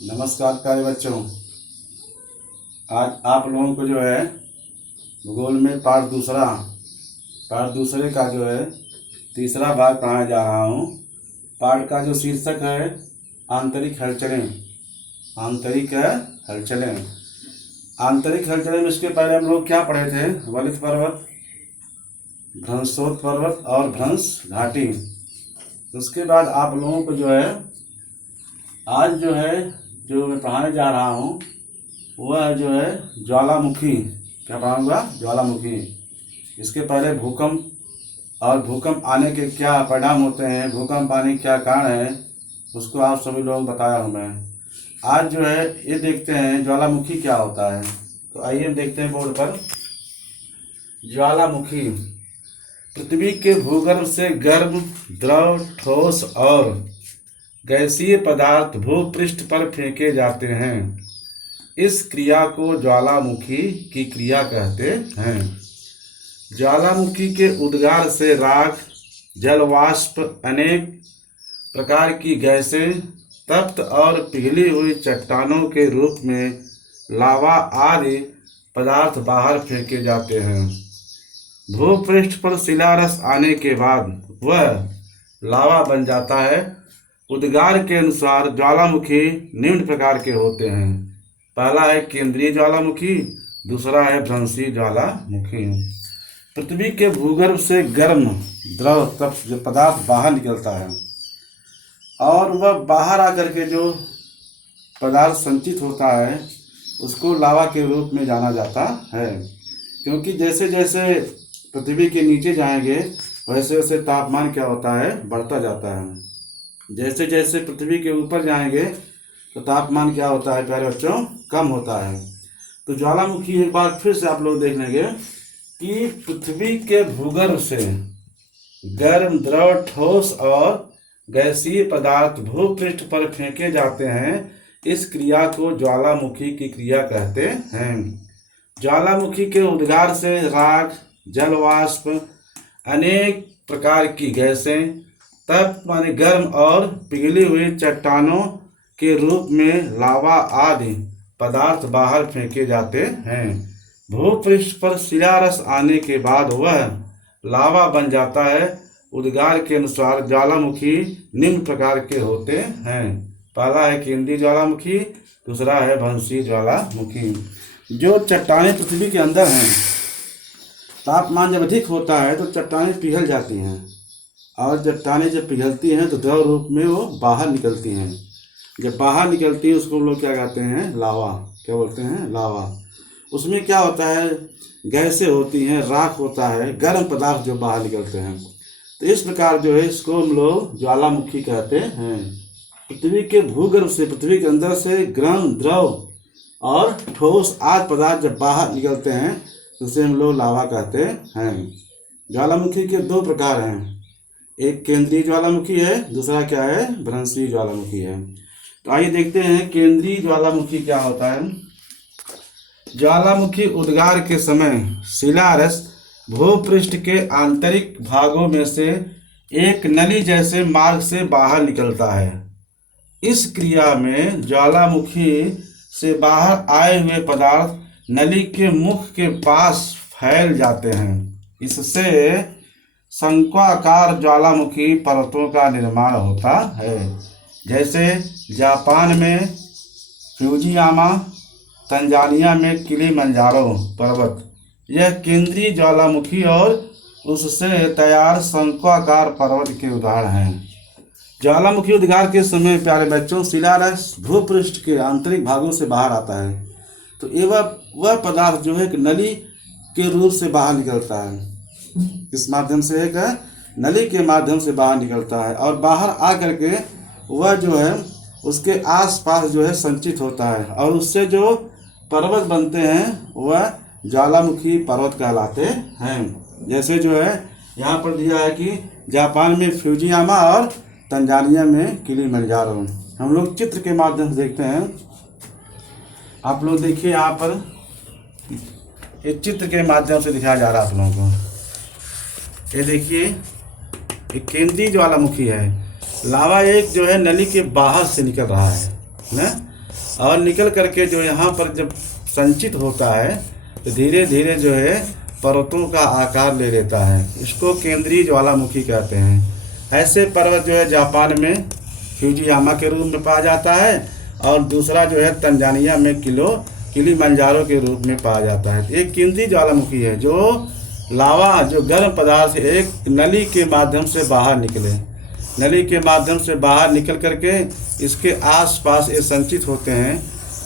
नमस्कार प्यारे बच्चों। आज आप लोगों को जो है भूगोल में पाठ दूसरे का जो है तीसरा भाग पढ़ाने जा रहा हूँ। पाठ का जो शीर्षक है आंतरिक हलचलें। आंतरिक हलचलें में इसके पहले हम लोग क्या पढ़े थे? वलित पर्वत, भ्रंशोत पर्वत और भ्रंश घाटी। उसके बाद आप लोगों को जो है आज जो मैं पढ़ाने जा रहा हूँ वह जो है ज्वालामुखी। क्या पढ़ाऊँगा? ज्वालामुखी। इसके पहले भूकंप और भूकंप आने के क्या परिणाम होते हैं, भूकंप आने के क्या कारण है, उसको आप सभी लोग बताया हूँ मैं। आज जो है ये देखते हैं ज्वालामुखी क्या होता है। तो आइए हम देखते हैं बोर्ड पर। ज्वालामुखी पृथ्वी के भूगर्भ से गर्म, द्रव, ठोस और गैसीय पदार्थ भूपृष्ठ पर फेंके जाते हैं। इस क्रिया को ज्वालामुखी की क्रिया कहते हैं। ज्वालामुखी के उद्गार से राख, जलवाष्प, अनेक प्रकार की गैसें, तप्त और पिघली हुई चट्टानों के रूप में लावा आदि पदार्थ बाहर फेंके जाते हैं। भूपृष्ठ पर शिलारस आने के बाद वह लावा बन जाता है। उद्गार के अनुसार ज्वालामुखी निम्न प्रकार के होते हैं। पहला है केंद्रीय ज्वालामुखी, दूसरा है भ्रंशी ज्वालामुखी। पृथ्वी के भूगर्भ से गर्म, द्रव, तप्त पदार्थ बाहर निकलता है और वह बाहर आकर के जो पदार्थ संचित होता है उसको लावा के रूप में जाना जाता है। क्योंकि जैसे जैसे पृथ्वी के नीचे जाएंगे वैसे वैसे तापमान क्या होता है? बढ़ता जाता है। जैसे जैसे पृथ्वी के ऊपर जाएंगे तो तापमान क्या होता है प्यारे बच्चों? कम होता है। तो ज्वालामुखी एक बार फिर से आप लोग देख लेंगे कि पृथ्वी के भूगर्भ से गर्म, द्रव, ठोस और गैसीय पदार्थ भूपृष्ठ पर फेंके जाते हैं। इस क्रिया को ज्वालामुखी की क्रिया कहते हैं। ज्वालामुखी के उद्गार से राख, जलवाष्प, अनेक प्रकार की गैसें, तप्त माने गर्म और पिघली हुई चट्टानों के रूप में लावा आदि पदार्थ बाहर फेंके जाते हैं। भूपृष्ठ पर शिलारस आने के बाद वह लावा बन जाता है। उद्गार के अनुसार ज्वालामुखी निम्न प्रकार के होते हैं। पहला है केंद्रीय ज्वालामुखी, दूसरा है भ्रंशी ज्वालामुखी। जो चट्टानें पृथ्वी के अंदर हैं, तापमान जब अधिक होता है तो चट्टानें पिघल जाती हैं और चट्टानें जब पिघलती हैं तो द्रव रूप में वो बाहर निकलती हैं। जब बाहर निकलती है उसको हम लोग क्या कहते हैं? लावा। क्या बोलते हैं? लावा। उसमें क्या होता है? गैसें होती हैं, राख होता है, गर्म पदार्थ जो बाहर निकलते हैं। तो इस प्रकार जो है इसको हम लोग ज्वालामुखी कहते हैं। पृथ्वी के भूगर्भ से, पृथ्वी के अंदर से गर्म, द्रव और ठोस आदि पदार्थ जब बाहर निकलते हैं तो उसे हम लोग लावा कहते हैं। ज्वालामुखी के दो प्रकार हैं, एक केंद्रीय ज्वालामुखी है, दूसरा क्या है? भ्रंशी ज्वालामुखी है। तो आइए देखते हैं केंद्रीय ज्वालामुखी क्या होता है। ज्वालामुखी उद्गार के समय शिलारस भूपृष्ठ के आंतरिक भागों में से एक नली जैसे मार्ग से बाहर निकलता है। इस क्रिया में ज्वालामुखी से बाहर आए हुए पदार्थ नली के मुख के पास फैल जाते हैं। इससे शंक्वाकार ज्वालामुखी पर्वतों का निर्माण होता है। जैसे जापान में फ्यूजियामा, तंजानिया में किलिमंजारो पर्वत, यह केंद्रीय ज्वालामुखी और उससे तैयार शंक्वाकार पर्वत के उदाहरण हैं। ज्वालामुखी उद्गार के समय प्यारे बच्चों शिलारस भूपृष्ठ के आंतरिक भागों से बाहर आता है। तो ये वह पदार्थ जो है एक नली के रूप से बाहर निकलता है। इस माध्यम से एक नली के माध्यम से बाहर निकलता है और बाहर आ करके वह जो है उसके आसपास जो है संचित होता है और उससे जो पर्वत बनते हैं वह ज्वालामुखी पर्वत कहलाते हैं। जैसे जो है यहाँ पर दिया है कि जापान में फ्यूजियामा और तंजानिया में किलिमंजारो। हम लोग चित्र के माध्यम से देखते हैं। आप लोग देखिए यहाँ पर एक चित्र के माध्यम से दिखाया जा रहा है आप लोगों को। ये देखिए एक केंद्रीय ज्वालामुखी है। लावा एक जो है नली के बाहर से निकल रहा है ना। और निकल करके जो यहाँ पर जब संचित होता है तो धीरे धीरे जो है पर्वतों का आकार ले लेता है। इसको केंद्रीय ज्वालामुखी कहते हैं। ऐसे पर्वत जो है जापान में फ्यूजियामा के रूप में पाया जाता है और दूसरा जो है तंजानिया में किलिमंजारो के रूप में पाया जाता है। एक केंद्रीय ज्वालामुखी है जो लावा जो गर्म पदार्थ एक नली के माध्यम से बाहर निकले, नली के माध्यम से बाहर निकल करके इसके आसपास ये संचित होते हैं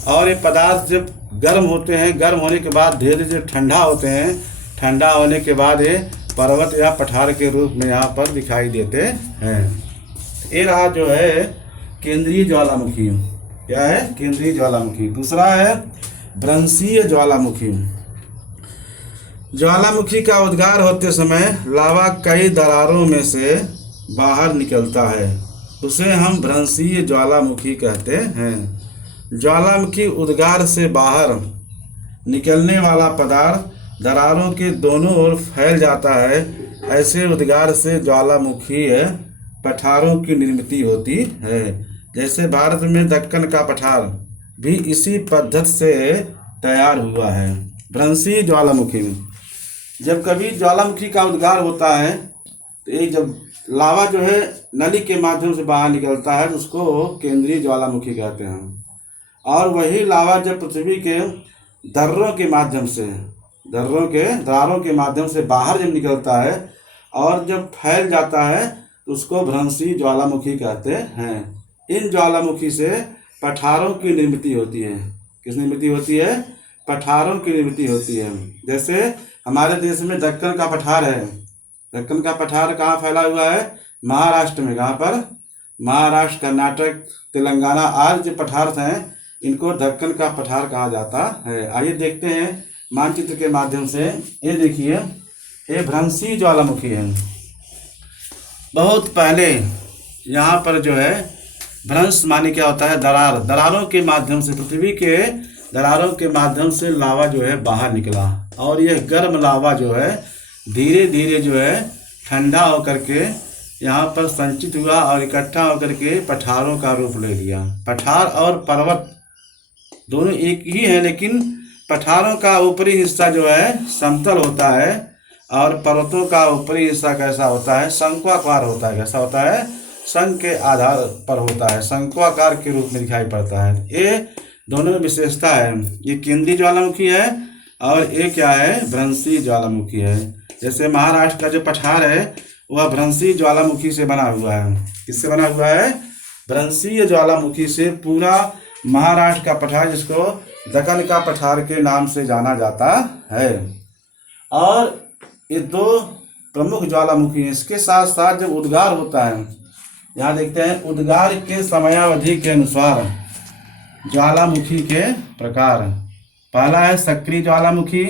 और ये पदार्थ जब गर्म होते हैं, गर्म होने के बाद धीरे धीरे ठंडा होते हैं, ठंडा होने के बाद ये पर्वत या पठार के रूप में यहाँ पर दिखाई देते हैं। ये रहा जो है केंद्रीय ज्वालामुखी। क्या है? केंद्रीय ज्वालामुखी। दूसरा है भ्रंशीय ज्वालामुखी। ज्वालामुखी का उद्गार होते समय लावा कई दरारों में से बाहर निकलता है, उसे हम भ्रंशीय ज्वालामुखी कहते हैं। ज्वालामुखी उद्गार से बाहर निकलने वाला पदार्थ दरारों के दोनों ओर फैल जाता है। ऐसे उद्गार से ज्वालामुखी पठारों की निर्मित होती है। जैसे भारत में दक्कन का पठार भी इसी पद्धति से तैयार हुआ है। भ्रंशीय ज्वालामुखी में जब कभी ज्वालामुखी का उद्गार होता है तो ये जब लावा जो है नली के माध्यम से बाहर निकलता है तो उसको केंद्रीय ज्वालामुखी कहते हैं। और वही लावा जब पृथ्वी के दर्रों के माध्यम से दरारों के माध्यम से बाहर जब निकलता है और जब फैल जाता है तो उसको भ्रंशीय ज्वालामुखी कहते हैं। इन ज्वालामुखी से पठारों की निर्मित होती है। किस निर्मित होती है? पठारों की निर्मित होती है। जैसे हमारे देश में दक्कन का पठार है। दक्कन का पठार कहाँ फैला हुआ है? महाराष्ट्र में। कहाँ पर? महाराष्ट्र, कर्नाटक, तेलंगाना आदि जो पठार हैं इनको दक्कन का पठार कहा जाता है। आइए देखते हैं मानचित्र के माध्यम से। ये देखिए, ये भ्रंशीय ज्वालामुखी है। बहुत पहले यहाँ पर जो है भ्रंश माने क्या होता है? दरार। दरारों के माध्यम से, पृथ्वी के दरारों के माध्यम से लावा जो है बाहर निकला और यह गर्म लावा जो है धीरे धीरे जो है ठंडा होकर के यहाँ पर संचित हुआ और इकट्ठा होकर के पठारों का रूप ले लिया। पठार और पर्वत दोनों एक ही है, लेकिन पठारों का ऊपरी हिस्सा जो है समतल होता है और पर्वतों का ऊपरी हिस्सा कैसा होता है? शंक्वाकार होता है। कैसा होता है? शंख के आधार पर होता है, शंक्वाकार के रूप में दिखाई पड़ता है। ये दोनों विशेषता है। ये केंद्रीय ज्वालामुखी है और ये क्या है? भ्रंशीय ज्वालामुखी है। जैसे महाराष्ट्र का जो पठार है वह भ्रंशीय ज्वालामुखी से बना हुआ है। किससे बना हुआ है? भ्रंशीय ज्वालामुखी से। पूरा महाराष्ट्र का पठार जिसको दक्कन का पठार के नाम से जाना जाता है। और ये दो प्रमुख ज्वालामुखी हैं। इसके साथ साथ जब उद्गार होता है, यहाँ देखते हैं उद्गार के समयावधि के अनुसार ज्वालामुखी के प्रकार। पहला है सक्रिय ज्वालामुखी,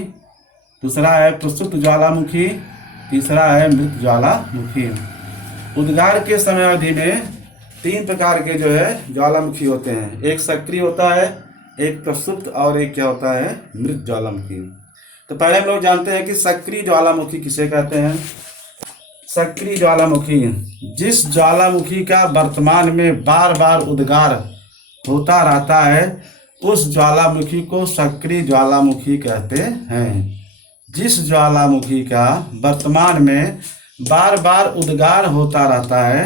दूसरा है प्रसुप्त ज्वालामुखी, तीसरा है मृत ज्वालामुखी। उद्गार के समयावधि में तीन प्रकार के जो है ज्वालामुखी होते हैं। एक सक्रिय होता है, एक प्रसुप्त और एक क्या होता है? मृत ज्वालामुखी। तो पहले हम लोग जानते हैं कि सक्रिय ज्वालामुखी किसे कहते हैं। सक्रिय ज्वालामुखी जिस ज्वालामुखी का वर्तमान में बार बार उद्गार होता रहता है उस ज्वालामुखी को सक्रिय ज्वालामुखी कहते हैं। जिस ज्वालामुखी का वर्तमान में बार बार उद्गार होता रहता है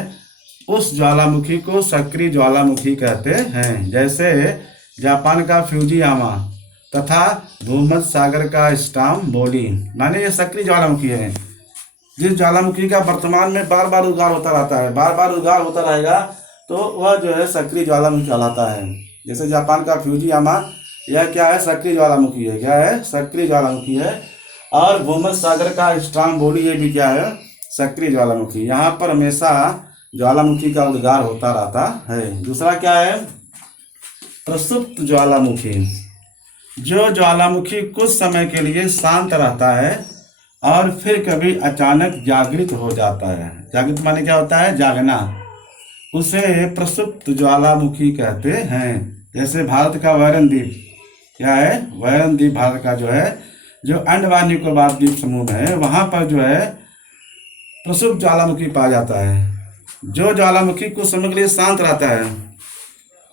उस ज्वालामुखी को सक्रिय ज्वालामुखी कहते हैं। जैसे जापान का फ्यूजियामा तथा भूमध्य सागर का स्ट्रोम्बोली, माने ये सक्रिय ज्वालामुखी है। जिस ज्वालामुखी का वर्तमान में बार बार उद्गार होता रहता है, बार बार उद्गार होता रहेगा तो वह जो है सक्रिय ज्वालामुखी कहलाता है। जैसे जापान का फ्यूजियामा, यह क्या है? सक्रिय ज्वालामुखी है। क्या है? सक्रिय ज्वालामुखी है। और भूमध्य सागर का स्ट्रोम्बोली, ये भी क्या है? सक्रिय ज्वालामुखी। यहाँ पर हमेशा ज्वालामुखी का उद्गार होता रहता है। दूसरा क्या है? प्रसुप्त ज्वालामुखी। जो ज्वालामुखी कुछ समय के लिए शांत रहता है और फिर कभी अचानक जागृत हो जाता है। जागृत माने क्या होता है? जागना। उसे प्रसुप्त ज्वालामुखी कहते हैं। जैसे भारत का वैरण द्वीप, क्या है? वैरण द्वीप भारत का जो है, जो अंडमान निकोबार द्वीप समूह में है, वहाँ पर जो है प्रसुप्त ज्वालामुखी पाया जाता है। जो ज्वालामुखी कुछ समय के लिए शांत रहता है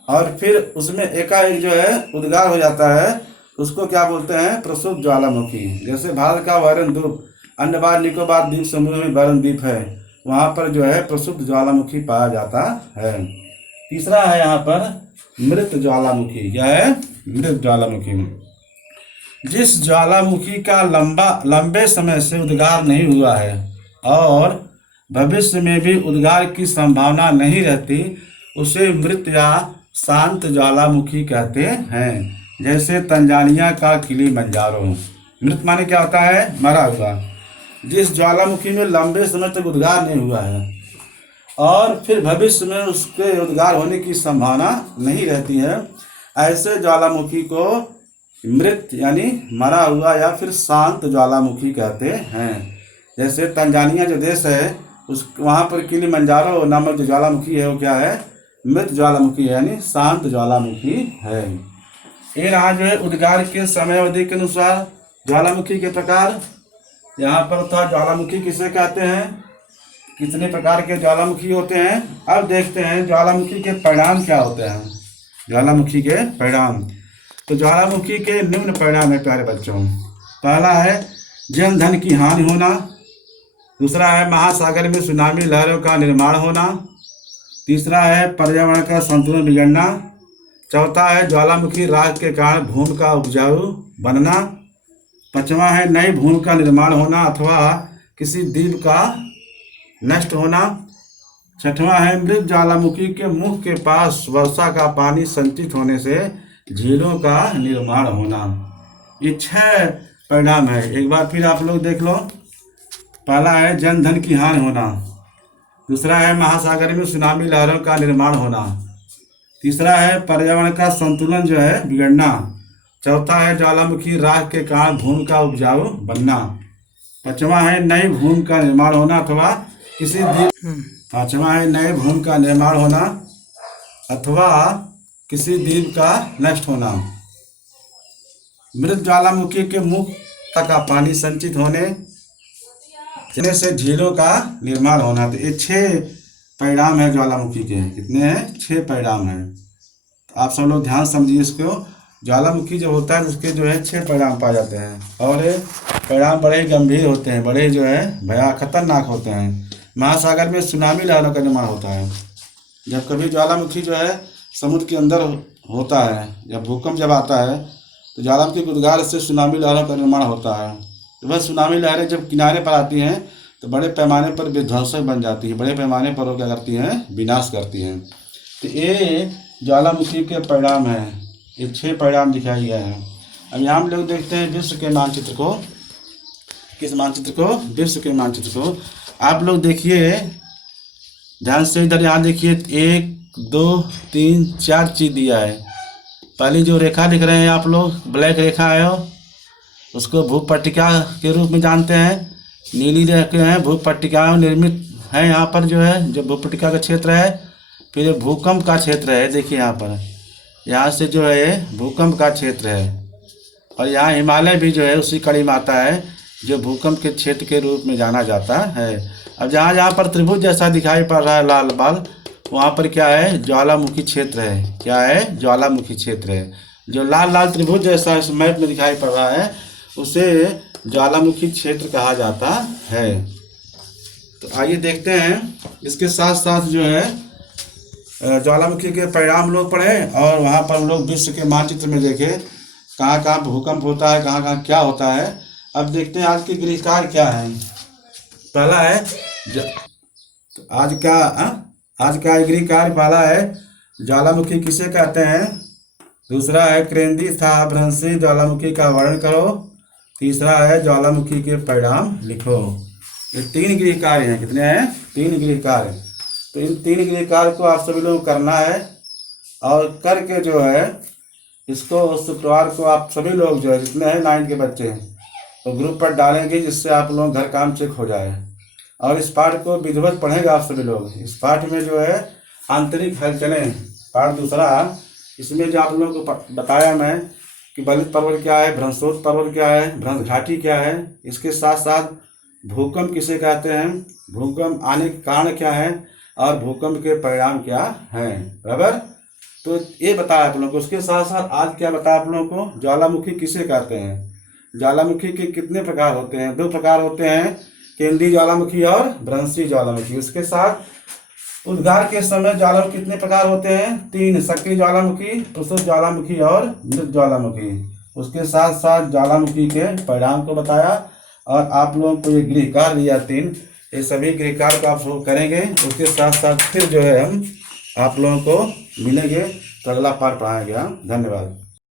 और फिर उसमें एकाएक जो है उद्गार हो जाता है, उसको क्या बोलते हैं? प्रसुप्त ज्वालामुखी। जैसे भारत का वायरन द्वीप, अंडमान निकोबार द्वीप समूह में वायरन द्वीप है, वहाँ पर जो है प्रसुप्त ज्वालामुखी पाया जाता है। तीसरा है यहाँ पर मृत ज्वालामुखी। क्या है? मृत ज्वालामुखी। जिस ज्वालामुखी का लंबे समय से उद्गार नहीं हुआ है और भविष्य में भी उद्गार की संभावना नहीं रहती, उसे मृत या शांत ज्वालामुखी कहते हैं। जैसे तंजानिया का किलिमंजारो। मृत माने क्या होता है? मरा हुआ। जिस ज्वालामुखी में लंबे समय तक उद्गार नहीं हुआ है और फिर भविष्य में उसके उद्गार होने की संभावना नहीं रहती है, ऐसे ज्वालामुखी को मृत यानी मरा हुआ या फिर शांत ज्वालामुखी कहते हैं। जैसे तंजानिया जो देश है, उस वहाँ पर किलिमंजारो नामक जो ज्वालामुखी है वो क्या है? मृत ज्वालामुखी है, यानी शांत ज्वालामुखी है। ये रहा जो है उद्गार के समय अवधि के अनुसार ज्वालामुखी के प्रकार। यहाँ पर था ज्वालामुखी किसे कहते हैं, कितने प्रकार के ज्वालामुखी होते हैं। अब देखते हैं ज्वालामुखी के परिणाम क्या होते हैं। ज्वालामुखी के परिणाम, तो ज्वालामुखी के निम्न परिणाम है प्यारे बच्चों। पहला है जन धन की हानि होना। दूसरा है महासागर में सुनामी लहरों का निर्माण होना। तीसरा है पर्यावरण का संतुलन बिगड़ना। चौथा है ज्वालामुखी राख के कारण भूमि का उपजाऊ बनना। पांचवा है नई भूमि का निर्माण होना अथवा किसी द्वीप का नष्ट होना। छठवां है मृत ज्वालामुखी के मुख के पास वर्षा का पानी संचित होने से झीलों का निर्माण होना। ये 6 परिणाम है। एक बार फिर आप लोग देख लो। पहला है जन धन की हानि होना। दूसरा है महासागर में सुनामी लहरों का निर्माण होना। तीसरा है पर्यावरण का संतुलन जो है बिगड़ना। चौथा है ज्वालामुखी राख के कारण भूमि का उपजाऊ बनना। पांचवा है नई भूमि का निर्माण होना अथवा किसी द्वीप पांचवा है नए भूमि का निर्माण होना अथवा किसी द्वीप का नष्ट होना। मृत ज्वालामुखी के मुख का पानी संचित होने से झीलों का निर्माण होना। तो ये 6 परिणाम है ज्वालामुखी के। कितने हैं? 6 परिणाम हैं। आप सब लोग ध्यान समझिए इसको। ज्वालामुखी जो होता है उसके जो है 6 परिणाम पाए जाते हैं और ये परिणाम बड़े गंभीर होते हैं, बड़े जो है भया खतरनाक होते हैं। महासागर में सुनामी लहरों का निर्माण होता है। जब कभी ज्वालामुखी जो है समुद्र के अंदर होता है, जब भूकंप जब आता है तो ज्वालामुखी के उद्गार से सुनामी लहरों का निर्माण होता है। तो वह सुनामी लहरें जब किनारे पर आती हैं तो बड़े पैमाने पर विध्वंसक बन जाती है, बड़े पैमाने पर वो क्या करती हैं? विनाश करती हैं। तो ये ज्वालामुखी के परिणाम हैं। ये 6 परिणाम दिखाए गए हैं। अब यहाँ हम लोग देखते हैं विश्व के मानचित्र को। किस मानचित्र को? विश्व के मानचित्र को। आप लोग देखिए ध्यान से, इधर यहाँ देखिए 1 2 3 4 चीज दिया है। पहली जो रेखा दिख रहे हैं आप लोग, ब्लैक रेखा है, उसको भूपट्टिका के रूप में जानते हैं। नीली रेखा है भूपट्टिका निर्मित है। यहाँ पर जो है जो भूपट्टिका का क्षेत्र है, फिर भूकंप का क्षेत्र है। देखिए यहाँ पर, यहाँ से जो है भूकंप का क्षेत्र है और यहाँ हिमालय भी जो है उसी कड़ी में आता है जो भूकंप के क्षेत्र के रूप में जाना जाता है। अब जहाँ जहाँ पर त्रिभुज जैसा दिखाई पड़ रहा है लाल बाल, वहाँ पर क्या है? ज्वालामुखी क्षेत्र है। क्या है? ज्वालामुखी क्षेत्र है। जो लाल लाल त्रिभुज जैसा इस मैप में दिखाई पड़ रहा है उसे ज्वालामुखी क्षेत्र कहा जाता है। तो आइए देखते हैं, इसके साथ साथ जो है ज्वालामुखी के परिणाम लोग पढ़े और वहाँ पर हम लोग विश्व के मानचित्र में देखें कहाँ कहाँ भूकंप होता है, कहाँ कहाँ क्या होता है। अब देखते हैं आज के गृह कार्य क्या है। पहला है तो आज का गृह कार्य पहला है ज्वालामुखी किसे कहते हैं। दूसरा है क्रेंदी तथा भ्रंशी ज्वालामुखी का वर्णन करो। तीसरा है ज्वालामुखी के परिणाम लिखो। ये 3 गृह कार्य हैं। कितने हैं? 3 गृह कार्य। तो इन 3 गृह कार्य को आप सभी लोग करना है और करके जो है इसको शुक्रवार को आप सभी लोग जो है जितने हैं 9 के बच्चे हैं तो ग्रुप पर डालेंगे, जिससे आप लोग घर काम चेक हो जाए। और इस पाठ को विधिवत पढ़ेंगे आप सभी लोग। इस पाठ में जो है आंतरिक हलचलें, पाठ दूसरा, इसमें जो आप लोगों को बताया मैं कि बलित पर्वत क्या है, भ्रंशोत पर्वत क्या है, भ्रंश घाटी क्या है, इसके साथ साथ भूकंप किसे कहते हैं, भूकंप आने के कारण क्या है और भूकंप के परिणाम क्या हैं। बराबर। तो ये बताया आप लोगों को। उसके साथ साथ आज क्या बताया आप लोगों को, ज्वालामुखी किसे कहते हैं। ज्वालामुखी के कितने प्रकार होते हैं, 2 प्रकार होते हैं, केंद्रीय ज्वालामुखी और भ्रंशी ज्वालामुखी। उसके साथ उद्गार के समय ज्वालामुखी कितने प्रकार होते हैं, 3, सक्रिय ज्वालामुखी, प्रसुप्त ज्वालामुखी और मृत ज्वालामुखी। उसके साथ साथ ज्वालामुखी के परिणाम को बताया, और आप लोगों को ये गृहकार दिया 3, ये सभी गृहकार को आप लोग करेंगे। उसके साथ साथ फिर जो है हम आप लोगों को मिलेंगे तो अगला पाठ पढ़ाएंगे। धन्यवाद।